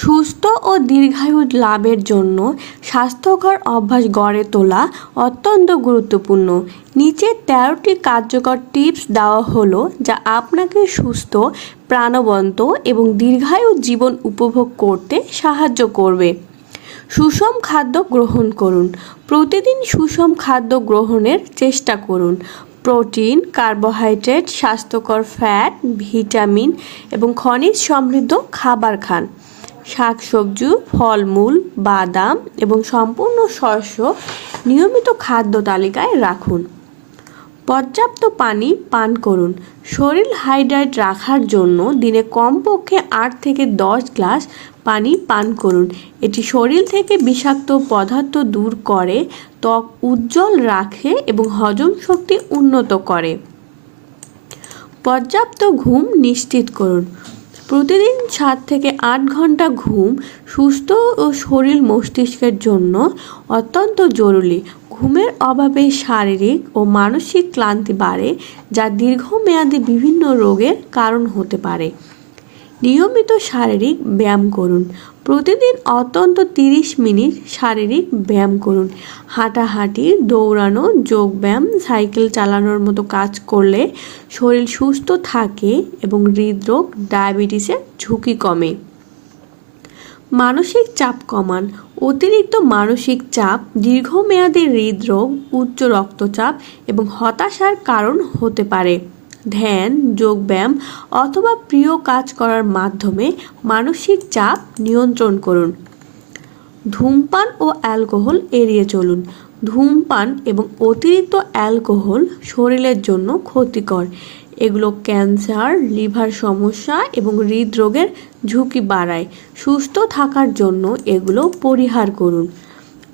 সুস্থ ও দীর্ঘায়ু লাভের জন্য স্বাস্থ্যকর অভ্যাস গড়ে তোলা অত্যন্ত গুরুত্বপূর্ণ। নিচে তেরোটি কার্যকর টিপস দেওয়া হলো যা আপনাকে সুস্থ, প্রাণবন্ত এবং দীর্ঘায়ু জীবন উপভোগ করতে সাহায্য করবে। সুষম খাদ্য গ্রহণ করুন। প্রতিদিন সুষম খাদ্য গ্রহণের চেষ্টা করুন। প্রোটিন, কার্বোহাইড্রেট, স্বাস্থ্যকর ফ্যাট, ভিটামিন এবং খনিজ সমৃদ্ধ খাবার খান। শাকসবজি ফলমূল, বাদাম এবং সম্পূর্ণ শস্য নিয়মিত খাদ্য তালিকায় রাখুন। পর্যাপ্ত পানি পান করুন। শরীর হাইড্রেট রাখার জন্য দিনে কমপক্ষে আট থেকে দশ গ্লাস পানি পান করুন। এটি শরীর থেকে বিষাক্ত পদার্থ দূর করে, ত্বক উজ্জ্বল রাখে এবং হজম শক্তি উন্নত করে। পর্যাপ্ত ঘুম নিশ্চিত করুন। প্রতিদিন সাত থেকে আট ঘণ্টা ঘুম সুস্থ ও শরীর মস্তিষ্কের জন্য অত্যন্ত জরুরি। ঘুমের অভাবে শারীরিক ও মানসিক ক্লান্তি বাড়ে, যা দীর্ঘমেয়াদী বিভিন্ন রোগের কারণ হতে পারে। নিয়মিত শারীরিক ব্যায়াম করুন। প্রতিদিন অত্যন্ত তিরিশ মিনিট শারীরিক ব্যায়াম করুন। হাঁটাহাঁটি, দৌড়ানো, যোগব্যায়াম, সাইকেল চালানোর মতো কাজ করলে শরীর সুস্থ থাকে এবং হৃদরোগ, ডায়াবেটিসের ঝুঁকি কমে। মানসিক চাপ কমান। অতিরিক্ত মানসিক চাপ, দীর্ঘমেয়াদী হৃদরোগ, উচ্চ রক্তচাপ এবং হতাশার কারণ হতে পারে। ধ্যান, যোগব্যায়াম অথবা প্রিয় কাজ করার মাধ্যমে মানসিক চাপ নিয়ন্ত্রণ করুন। ধূমপান ও অ্যালকোহল এড়িয়ে চলুন। ধূমপান এবং অতিরিক্ত অ্যালকোহল শরীরের জন্য ক্ষতিকর। এগুলো ক্যান্সার, লিভার সমস্যা এবং হৃদরোগের ঝুঁকি বাড়ায়। সুস্থ থাকার জন্য এগুলো পরিহার করুন।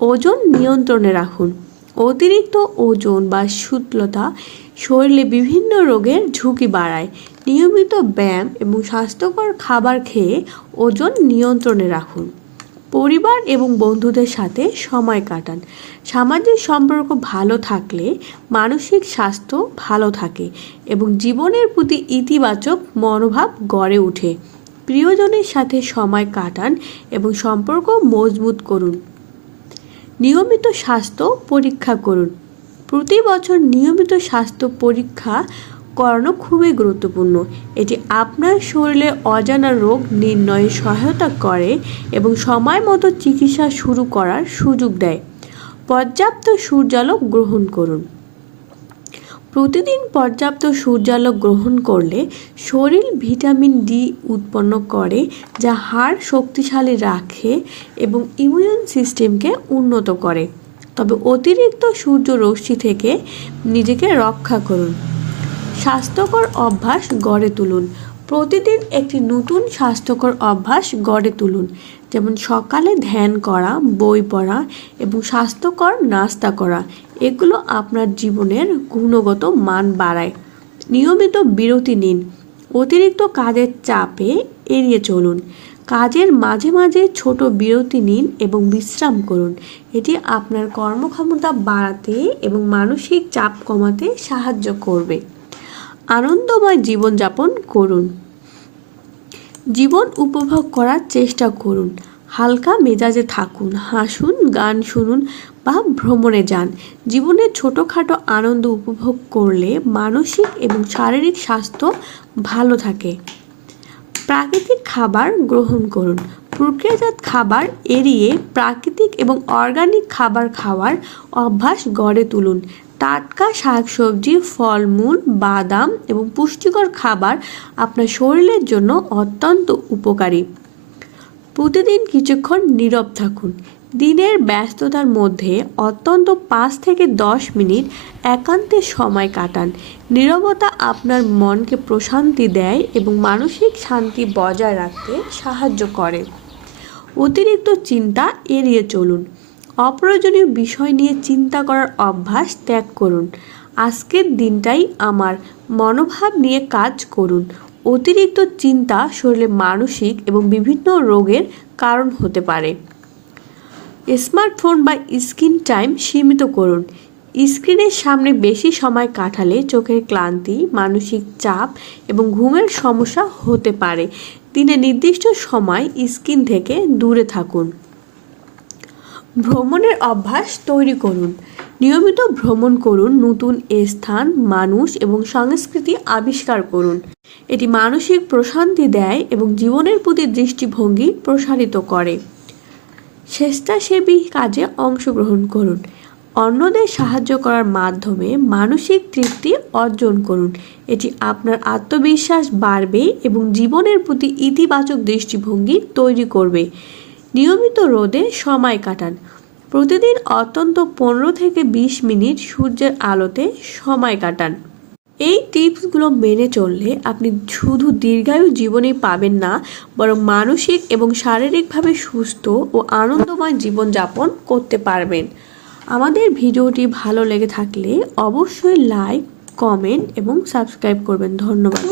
ওজন নিয়ন্ত্রণে রাখুন। অতিরিক্ত ওজন বা সুতলতা শরীরে বিভিন্ন রোগের ঝুঁকি বাড়ায়। নিয়মিত ব্যায়াম এবং স্বাস্থ্যকর খাবার খেয়ে ওজন নিয়ন্ত্রণে রাখুন। পরিবার এবং বন্ধুদের সাথে সময় কাটান। সামাজিক সম্পর্ক ভালো থাকলে মানসিক স্বাস্থ্য ভালো থাকে এবং জীবনের প্রতি ইতিবাচক মনোভাব গড়ে ওঠে। প্রিয়জনের সাথে সময় কাটান এবং সম্পর্ক মজবুত করুন। নিয়মিত স্বাস্থ্য পরীক্ষা করুন। প্রতি বছর নিয়মিত স্বাস্থ্য পরীক্ষা করানো খুবই গুরুত্বপূর্ণ। এটি আপনার শরীরে অজানা রোগ নির্ণয়ে সহায়তা করে এবং সময় মতো চিকিৎসা শুরু করার সুযোগ দেয়। পর্যাপ্ত সূর্যালোক গ্রহণ করুন। প্রতিদিন পর্যাপ্ত সূর্যালোক গ্রহণ করলে শরীর ভিটামিন ডি উৎপন্ন করে, যা হাড় শক্তিশালী রাখে এবং ইমিউন সিস্টেমকে উন্নত করে। তবে অতিরিক্ত সূর্য রশ্মি থেকে নিজেকে রক্ষা করুন। স্বাস্থ্যকর অভ্যাস গড়ে তুলুন। প্রতিদিন একটি নতুন স্বাস্থ্যকর অভ্যাস গড়ে তুলুন। যেমন সকালে ধ্যান করা, বই পড়া এবং স্বাস্থ্যকর নাস্তা করা, এগুলো আপনার জীবনের গুণগত মান বাড়ায়। নিয়মিত বিরতি নিন। অতিরিক্ত কাজের চাপে এড়িয়ে চলুন। কাজের মাঝে মাঝে ছোট বিরতি নিন এবং বিশ্রাম করুন। এটি আপনার কর্মক্ষমতা বাড়াতে এবং মানসিক চাপ কমাতে সাহায্য করবে। আনন্দময় জীবনযাপন করুন। জীবন উপভোগ করার চেষ্টা করুন। হালকা মেজাজে থাকুন, হাসুন, গান শুনুন বা ভ্রমণে যান। জীবনে ছোটোখাটো আনন্দ উপভোগ করলে মানসিক এবং শারীরিক স্বাস্থ্য ভালো থাকে। প্রাকৃতিক খাবার গ্রহণ করুন। প্রক্রিয়াজাত খাবার এড়িয়ে প্রাকৃতিক এবং অর্গানিক খাবার খাওয়ার অভ্যাস গড়ে তুলুন। টাটকা শাকসবজি, ফলমূল, বাদাম এবং পুষ্টিকর খাবার আপনার শরীরের জন্য অত্যন্ত উপকারী। প্রতিদিন কিছুক্ষণ নীরব থাকুন। দিনের ব্যস্ততার মধ্যে অত্যন্ত পাঁচ থেকে দশ মিনিট একান্তে সময় কাটান। নীরবতা আপনার মনকে প্রশান্তি দেয় এবং মানসিক শান্তি বজায় রাখতে সাহায্য করে। অতিরিক্ত চিন্তা এড়িয়ে চলুন। অপ্রয়োজনীয় বিষয় নিয়ে চিন্তা করার অভ্যাস ত্যাগ করুন। আজকের দিনটাই আমার মনোভাব নিয়ে কাজ করুন। অতিরিক্ত চিন্তা শরীরে মানসিক এবং বিভিন্ন রোগের কারণ হতে পারে। স্মার্টফোন বা স্ক্রিন টাইম সীমিত করুন। স্ক্রিনের সামনে বেশি সময় কাটালে চোখের ক্লান্তি, মানসিক চাপ এবং ঘুমের সমস্যা হতে পারে। দিনে নির্দিষ্ট সময় স্ক্রিন থেকে দূরে থাকুন। ভ্রমণের অভ্যাস তৈরি করুন। নিয়মিত ভ্রমণ করুন, নতুন স্থান, মানুষ এবং সংস্কৃতি আবিষ্কার করুন। এটি মানসিক প্রশান্তি দেয় এবং জীবনের প্রতি দৃষ্টিভঙ্গি প্রসারিত করে। স্বেচ্ছাসেবী কাজে অংশগ্রহণ করুন। অন্যদের সাহায্য করার মাধ্যমে মানসিক তৃপ্তি অর্জন করুন। এটি আপনার আত্মবিশ্বাস বাড়বে এবং জীবনের প্রতি ইতিবাচক দৃষ্টিভঙ্গি তৈরি করবে। নিয়মিত রোদে সময় কাটান। প্রতিদিন অত্যন্ত পনেরো থেকে বিশ মিনিট সূর্যের আলোতে সময় কাটান। এই টিপসগুলো মেনে চললে আপনি শুধু দীর্ঘায়ু জীবনেই পাবেন না, বরং মানসিক এবং শারীরিকভাবে সুস্থ ও আনন্দময় জীবনযাপন করতে পারবেন। আমাদের ভিডিওটি ভালো লেগে থাকলে অবশ্যই লাইক, কমেন্ট এবং সাবস্ক্রাইব করবেন। ধন্যবাদ।